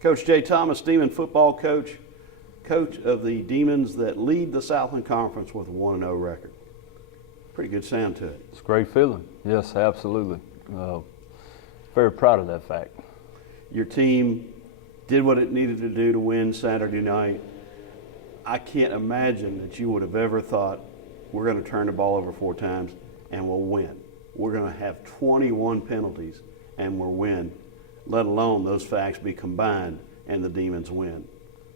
Coach Jay Thomas, Demon football coach, coach of the Demons that lead the Southland Conference with a 1-0 record. Pretty good sound to it. It's a great feeling. Yes, absolutely. Very proud of that fact. Your team did what it needed to do to win Saturday night. I can't imagine that you would have ever thought we're going to turn the ball over 4 times and we'll win. We're going to have 21 penalties and we'll win, let alone those facts be combined and the Demons win.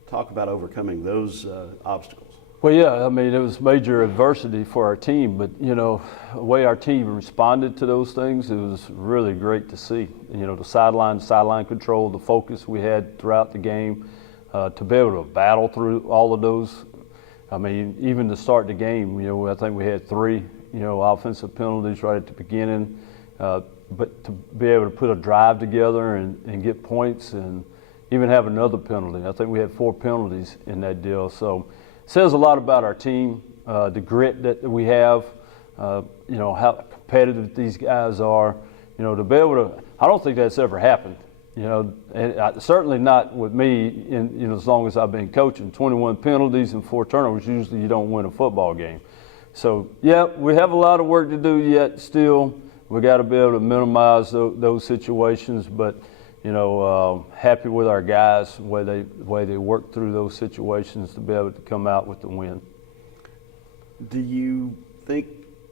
Talk about overcoming those obstacles. Well, yeah, I mean, it was major adversity for our team, but, you know, the way our team responded to those things, it was really great to see. You know, the sideline control, the focus we had throughout the game, to be able to battle through all of those. I mean, even to start the game, you know, I think we had 3, you know, offensive penalties right at the beginning, but to be able to put a drive together and get points and even have another penalty. I think we had 4 penalties in that deal. So it says a lot about our team, the grit that we have, you know, how competitive these guys are. You know, to be able to, I don't think that's ever happened. You know, and certainly not with me, you know, as long as I've been coaching. 21 penalties and 4 turnovers, usually you don't win a football game. So, yeah, we have a lot of work to do yet still. We got to be able to minimize those situations, but, you know, happy with our guys, the way they work through those situations to be able to come out with the win. Do you think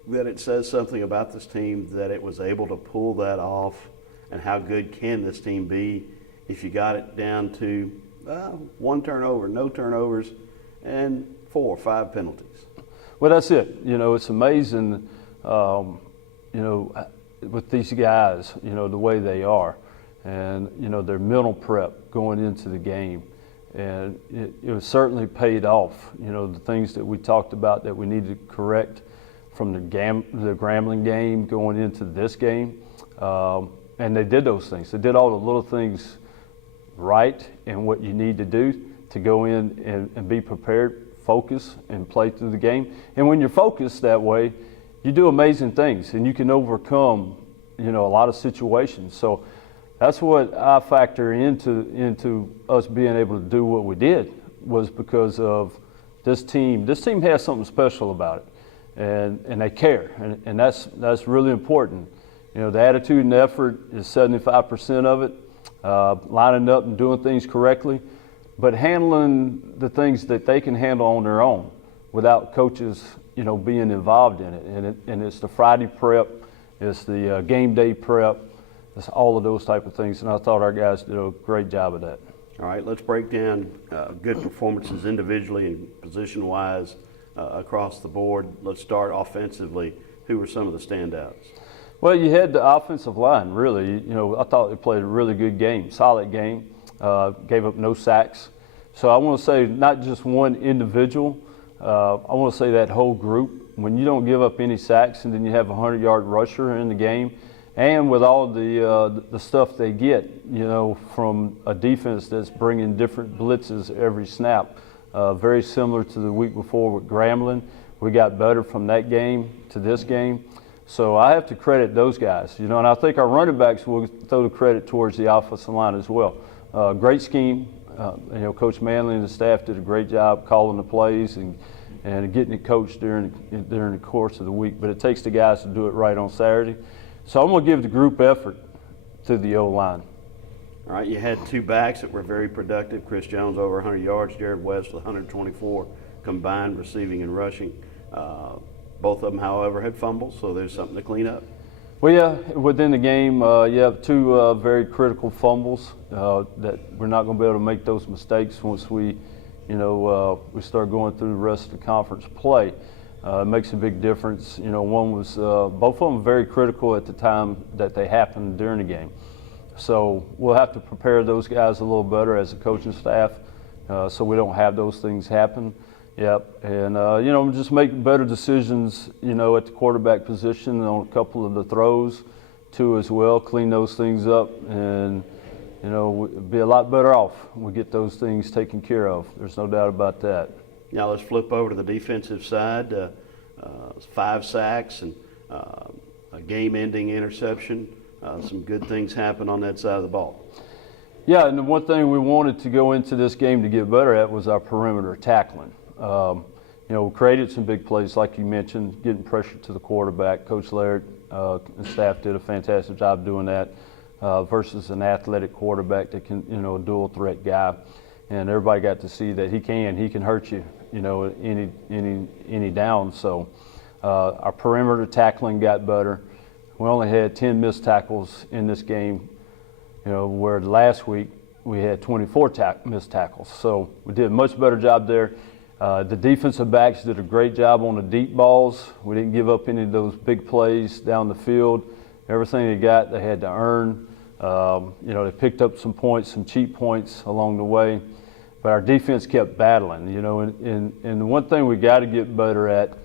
that it says something about this team that it was able to pull that off? And how good can this team be if you got it down to 1 turnover, no turnovers, and 4 or 5 penalties? Well, that's it. You know, it's amazing, you know, with these guys, you know, the way they are. And, you know, their mental prep going into the game. And it was certainly paid off. You know, the things that we talked about that we needed to correct from the Grambling game going into this game. And they did those things. They did all the little things right and what you need to do to go in and be prepared, focus, and play through the game. And when you're focused that way, you do amazing things and you can overcome, you know, a lot of situations. So that's what I factor into us being able to do what we did, was because of this team. This team has something special about it, and they care, and that's really important. You know, the attitude and effort is 75% of it, lining up and doing things correctly, but handling the things that they can handle on their own without coaches, you know, being involved in it. And it's the Friday prep, it's the game day prep, it's all of those type of things, and I thought our guys did a great job of that. All right, let's break down good performances individually and position-wise across the board. Let's start offensively. Who were some of the standouts? Well, you had the offensive line, really. You know, I thought they played a really good game, solid game, gave up no sacks. So I want to say not just one individual, I want to say that whole group. When you don't give up any sacks and then you have a 100-yard rusher in the game, and with all the stuff they get, you know, from a defense that's bringing different blitzes every snap, very similar to the week before with Grambling. We got better from that game to this game. So I have to credit those guys, you know, and I think our running backs will throw the credit towards the offensive line as well. Great scheme. You know, Coach Manley and the staff did a great job calling the plays and getting it coached during the course of the week. But it takes the guys to do it right on Saturday. So I'm going to give the group effort to the O-line. All right, you had 2 backs that were very productive. Chris Jones over 100 yards, Jared West with 124 combined receiving and rushing. Both of them, however, had fumbles, so there's something to clean up. Well, yeah, within the game, you have 2 very critical fumbles that we're not going to be able to make those mistakes once we, you know, we start going through the rest of the conference play. It makes a big difference. You know, one was, both of them very critical at the time that they happened during the game. So we'll have to prepare those guys a little better as a coaching staff so we don't have those things happen. Yep, and you know, just make better decisions, you know, at the quarterback position on a couple of the throws too as well. Clean those things up, and you know, we'll be a lot better off when we get those things taken care of. There's no doubt about that. Now let's flip over to the defensive side. 5 sacks and a game-ending interception. Some good things happen on that side of the ball. Yeah, and the one thing we wanted to go into this game to get better at was our perimeter tackling. We created some big plays, like you mentioned, getting pressure to the quarterback. Coach Laird and staff did a fantastic job doing that versus an athletic quarterback that can, a dual threat guy. And everybody got to see that he can hurt you, any down. So our perimeter tackling got better. We only had 10 missed tackles in this game, where last week we had 24 missed tackles. So we did a much better job there. The defensive backs did a great job on the deep balls. We didn't give up any of those big plays down the field. Everything they got, they had to earn. They picked up some points, some cheap points along the way. But our defense kept battling, and the one thing we got to get better at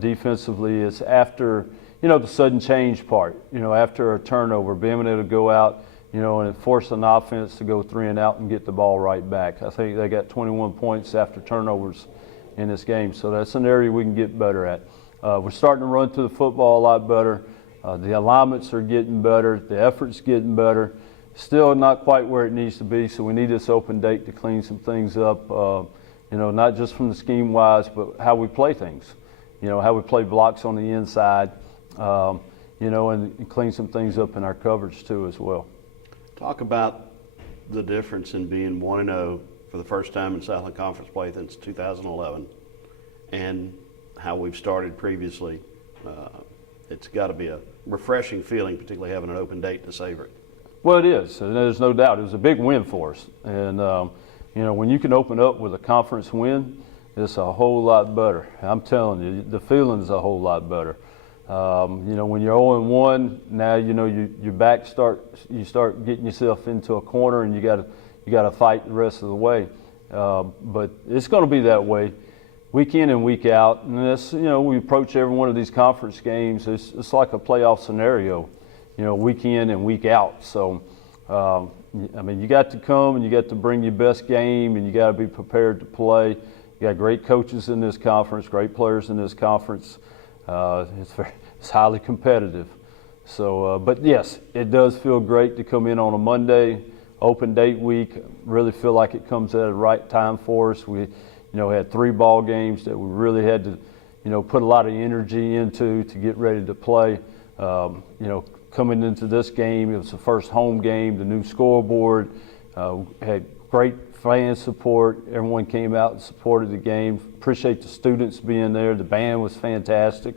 defensively is after, the sudden change part, after a turnover, being able to go out, and force an offense to go 3 and out and get the ball right back. I think they got 21 points after turnovers in this game, so that's an area we can get better at. We're starting to run to the football a lot better. The alignments are getting better. The effort's getting better. Still not quite where it needs to be, so we need this open date to clean some things up, not just from the scheme-wise, but how we play things. How we play blocks on the inside, and clean some things up in our coverage too as well. Talk about the difference in being 1-0 for the first time in Southland Conference play since 2011 and how we've started previously. It's got to be a refreshing feeling, particularly having an open date to savor it. Well, it is, and there's no doubt. It was a big win for us. And, when you can open up with a conference win, it's a whole lot better. I'm telling you, the feeling's a whole lot better. When you're 0-1, now, your back you start getting yourself into a corner and you got to fight the rest of the way. But it's going to be that way week in and week out. And that's, we approach every one of these conference games. It's like a playoff scenario. Week in and week out. So, you got to come and you got to bring your best game and you got to be prepared to play. You got great coaches in this conference, great players in this conference. It's highly competitive. So, but yes, it does feel great to come in on a Monday, open date week. Really feel like it comes at the right time for us. We, had 3 ball games that we really had to, put a lot of energy into to get ready to play. Coming into this game, it was the first home game, the new scoreboard, had great fan support. Everyone came out and supported the game. Appreciate the students being there. The band was fantastic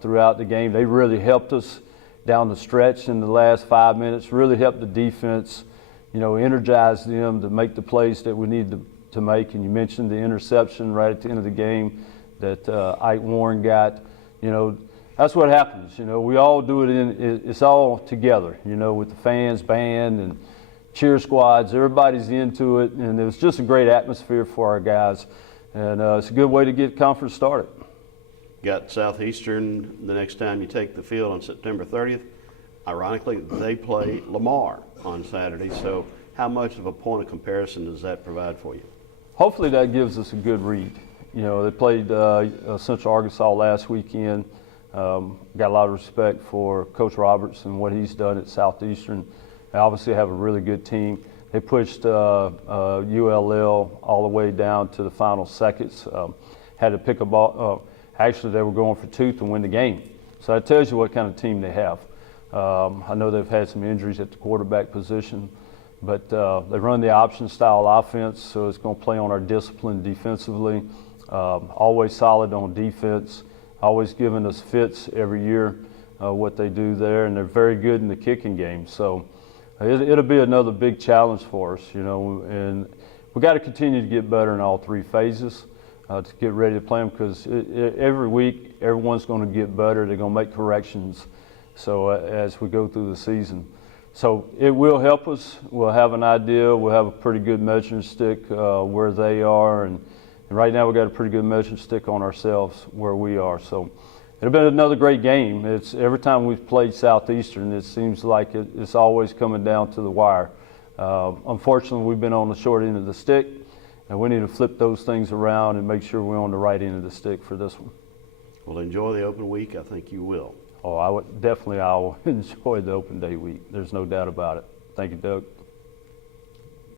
throughout the game. They really helped us down the stretch in the last 5 minutes, really helped the defense, energize them to make the plays that we need to make. And you mentioned the interception right at the end of the game that Ike Warren got. That's what happens. We all do it it's all together, with the fans, band, and cheer squads. Everybody's into it, and it was just a great atmosphere for our guys. And it's a good way to get conference started. Got Southeastern the next time you take the field on September 30th. Ironically, they play Lamar on Saturday. So how much of a point of comparison does that provide for you? Hopefully that gives us a good read. They played Central Arkansas last weekend. Got a lot of respect for Coach Roberts and what he's done at Southeastern. They obviously have a really good team. They pushed ULL all the way down to the final seconds. Had to pick a ball. Actually, they were going for 2 to win the game. So that tells you what kind of team they have. I know they've had some injuries at the quarterback position, but they run the option style offense, so it's going to play on our discipline defensively. Always solid on defense. Always giving us fits every year, what they do there, and they're very good in the kicking game. So it'll be another big challenge for us, and we got to continue to get better in all 3 phases to get ready to play them, because every week everyone's going to get better. They're going to make corrections. So as we go through the season, so it will help us. We'll have an idea. We'll have a pretty good measuring stick where they are, and right now we've got a pretty good measuring stick on ourselves where we are. So it'll be another great game. It's every time we've played Southeastern, it seems like it's always coming down to the wire. Unfortunately, we've been on the short end of the stick, and we need to flip those things around and make sure we're on the right end of the stick for this one. Well, enjoy the open week. I think you will. Oh, I will enjoy the open day week. There's no doubt about it. Thank you, Doug.